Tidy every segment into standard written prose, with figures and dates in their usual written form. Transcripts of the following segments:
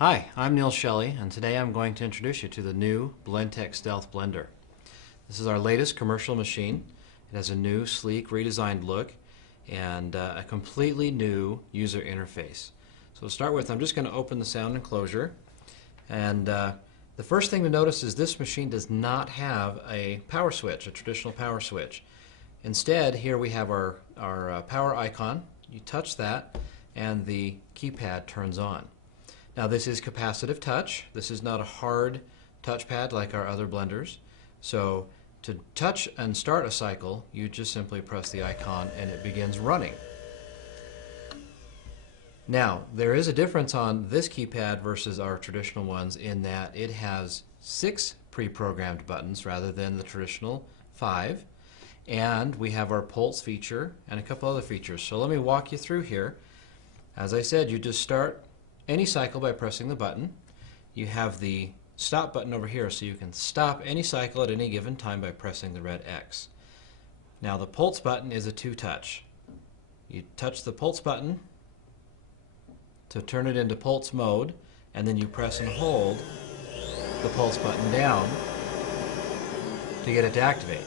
Hi, I'm Neil Shelley, and today I'm going to introduce you to the new Blendtec Stealth Blender. This is our latest commercial machine. It has a new, sleek, redesigned look and a completely new user interface. So to start with, I'm just going to open the sound enclosure, and the first thing to notice is this machine does not have a power switch, a traditional power switch. Instead, here we have our power icon. You touch that and the keypad turns on. Now this is capacitive touch. This is not a hard touchpad like our other blenders. So to touch and start a cycle, you just simply press the icon and it begins running. Now there is a difference on this keypad versus our traditional ones in that it has 6 pre-programmed buttons rather than the traditional 5. And we have our pulse feature and a couple other features. So let me walk you through here. As I said, you just start any cycle by pressing the button. You have the stop button over here, so you can stop any cycle at any given time by pressing the red X. Now the pulse button is a 2-touch. You touch the pulse button to turn it into pulse mode, and then you press and hold the pulse button down to get it to activate.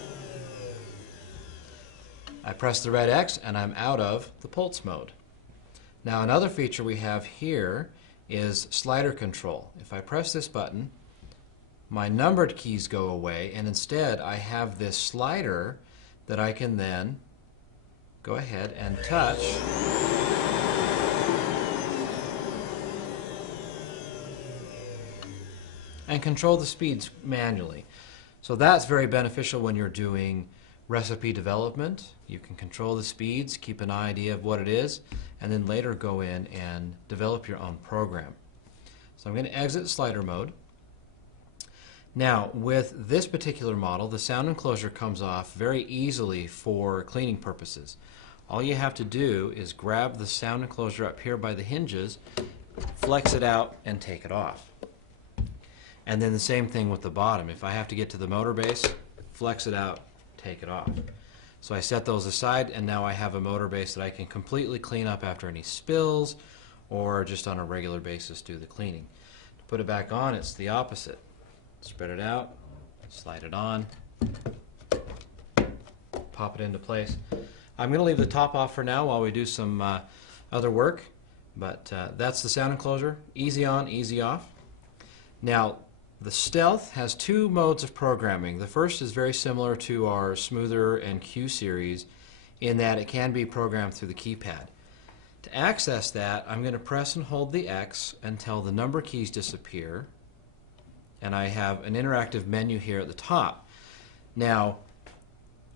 I press the red X and I'm out of the pulse mode. Now another feature we have here is slider control. If I press this button, my numbered keys go away, and instead I have this slider that I can then go ahead and touch and control the speeds manually. So that's very beneficial when you're doing recipe development. You can control the speeds, keep an idea of what it is, and then later go in and develop your own program. So I'm going to exit slider mode. Now with this particular model, the sound enclosure comes off very easily for cleaning purposes. All you have to do is grab the sound enclosure up here by the hinges, flex it out, and take it off. And then the same thing with the bottom. If I have to get to the motor base, flex it out, take it off. So I set those aside, and now I have a motor base that I can completely clean up after any spills or just on a regular basis do the cleaning. To put it back on, it's the opposite. Spread it out, slide it on, pop it into place. I'm going to leave the top off for now while we do some other work, but that's the sound enclosure. Easy on, easy off. Now the Stealth has 2 modes of programming. The first is very similar to our Smoother and Q series in that it can be programmed through the keypad. To access that, I'm going to press and hold the X until the number keys disappear, and I have an interactive menu here at the top. Now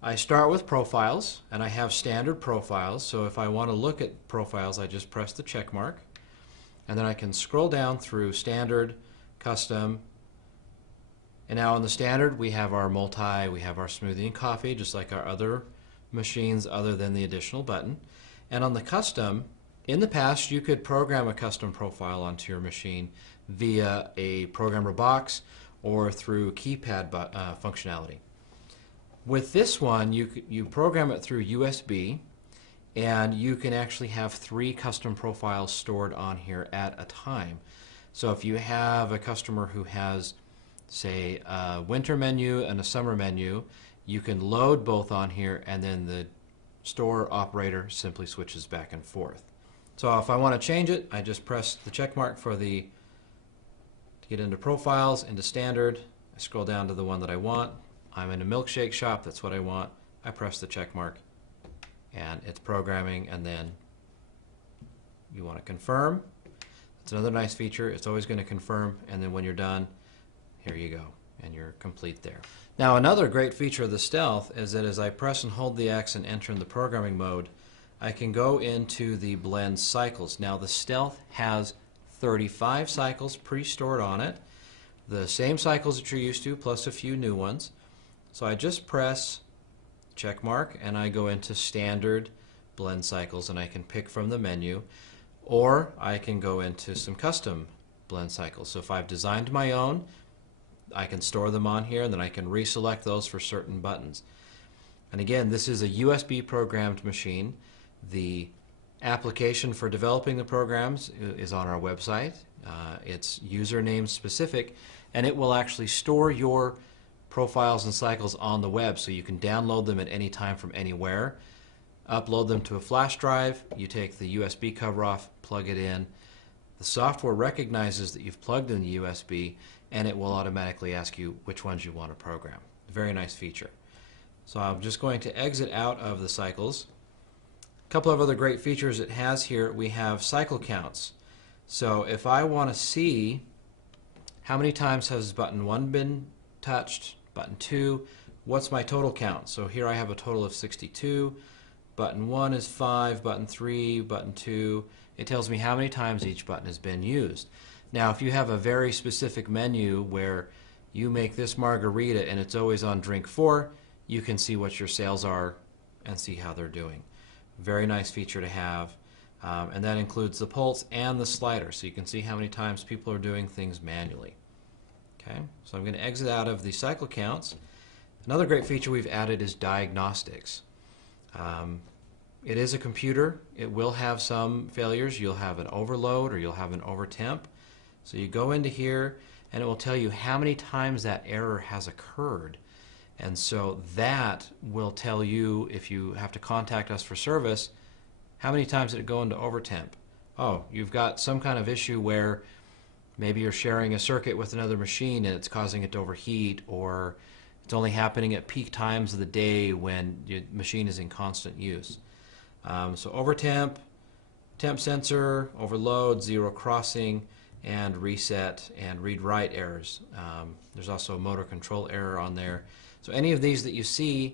I start with profiles, and I have standard profiles, so if I want to look at profiles I just press the check mark, and then I can scroll down through standard, custom, and now on the standard we have our multi, we have our smoothie and coffee, just like our other machines other than the additional button. And on the custom, in the past you could program a custom profile onto your machine via a programmer box or through keypad functionality. With this one, you program it through USB, and you can actually have 3 custom profiles stored on here at a time. So if you have a customer who has, say, a winter menu and a summer menu, you can load both on here, and then the store operator simply switches back and forth. So if I want to change it, I just press the check mark to get into profiles, into standard. I scroll down to the one that I want. I'm in a milkshake shop, that's what I want. I press the check mark and it's programming, and then you want to confirm. It's another nice feature. It's always going to confirm, and then when you're done, here you go, and you're complete there. Now another great feature of the Stealth is that as I press and hold the X and enter in the programming mode, I can go into the blend cycles. Now the Stealth has 35 cycles pre-stored on it, the same cycles that you're used to plus a few new ones. So I just press check mark and I go into standard blend cycles, and I can pick from the menu, or I can go into some custom blend cycles. So if I've designed my own, I can store them on here, and then I can reselect those for certain buttons. And again, this is a USB programmed machine. The application for developing the programs is on our website. It's username specific, and it will actually store your profiles and cycles on the web, so you can download them at any time from anywhere, upload them to a flash drive. You take the USB cover off, plug it in. The software recognizes that you've plugged in the USB, and it will automatically ask you which ones you want to program. Very nice feature. So I'm just going to exit out of the cycles. A couple of other great features it has here. We have cycle counts. So if I want to see how many times has button 1 been touched, button 2, what's my total count? So here I have a total of 62. Button 1 is 5, button 3, button 2. It tells me how many times each button has been used. Now, if you have a very specific menu where you make this margarita and it's always on drink 4, you can see what your sales are and see how they're doing. Very nice feature to have. And that includes the pulse and the slider, so you can see how many times people are doing things manually. Okay, so I'm going to exit out of the cycle counts. Another great feature we've added is diagnostics. It is a computer. It will have some failures. You'll have an overload or you'll have an overtemp. So you go into here and it will tell you how many times that error has occurred. And so that will tell you, if you have to contact us for service, how many times did it go into overtemp? Oh, you've got some kind of issue where maybe you're sharing a circuit with another machine and it's causing it to overheat, or it's only happening at peak times of the day when your machine is in constant use. So overtemp, temp sensor, overload, zero crossing, and reset and read-write errors. There's also a motor control error on there. So any of these that you see,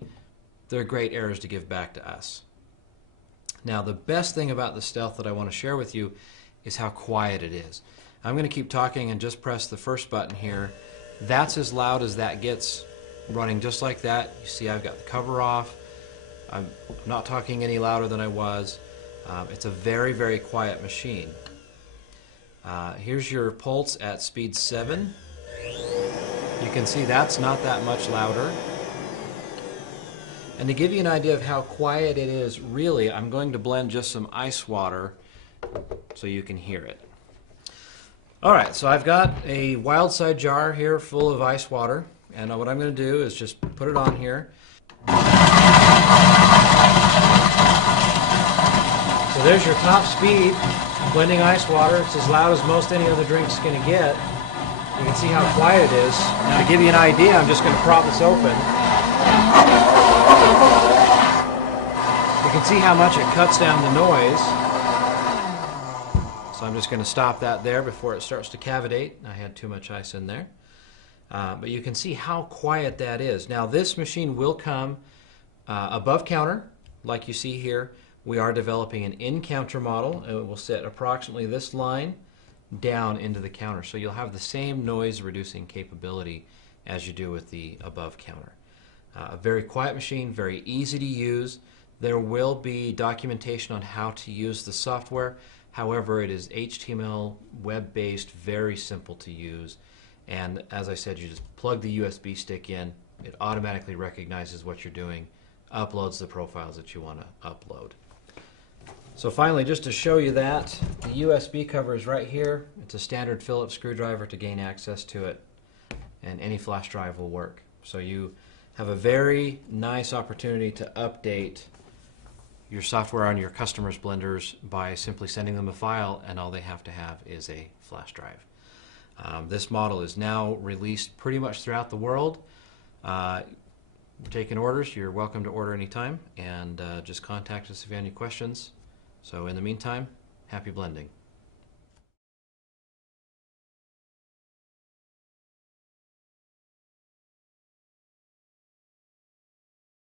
they're great errors to give back to us. Now, the best thing about the Stealth that I want to share with you is how quiet it is. I'm going to keep talking and just press the first button here. That's as loud as that gets, running just like that. You see I've got the cover off. I'm not talking any louder than I was. It's a very, very quiet machine. Here's your pulse at speed 7. You can see that's not that much louder. And to give you an idea of how quiet it is, really, I'm going to blend just some ice water so you can hear it. Alright, so I've got a wild side jar here full of ice water, and what I'm going to do is just put it on here. So there's your top speed, blending ice water. It's as loud as most any other drink's going to get. You can see how quiet it is. Now, to give you an idea, I'm just going to prop this open. You can see how much it cuts down the noise. So I'm just going to stop that there before it starts to cavitate. I had too much ice in there. But you can see how quiet that is. Now, this machine will come above counter, like you see here. We are developing an in-counter model, and it will sit approximately this line down into the counter. So you'll have the same noise-reducing capability as you do with the above counter. A very quiet machine, very easy to use. There will be documentation on how to use the software. However, it is HTML, web-based, very simple to use. And as I said, you just plug the USB stick in. It automatically recognizes what you're doing, uploads the profiles that you want to upload. So finally, just to show you that, the USB cover is right here. It's a standard Phillips screwdriver to gain access to it, and any flash drive will work. So you have a very nice opportunity to update your software on your customers' blenders by simply sending them a file, and all they have to have is a flash drive. This model is now released pretty much throughout the world. We're taking orders. You're welcome to order anytime, and just contact us if you have any questions. So in the meantime, happy blending.